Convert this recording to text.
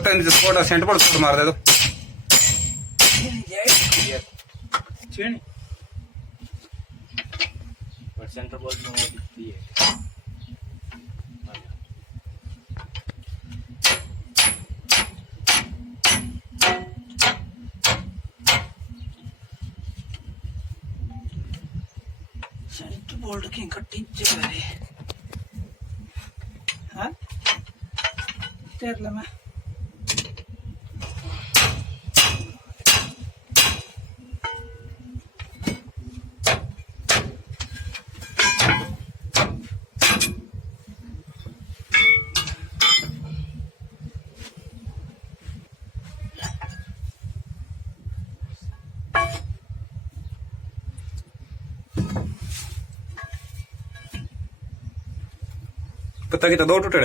पता नहीं spot centre पर स्पॉट मार दे दो सेंटर बोल्ट में वो दिखती है। सेंटर बोल्ट की कट्टी चले हाँ तेर ले मैं पता कि तो दो टूटे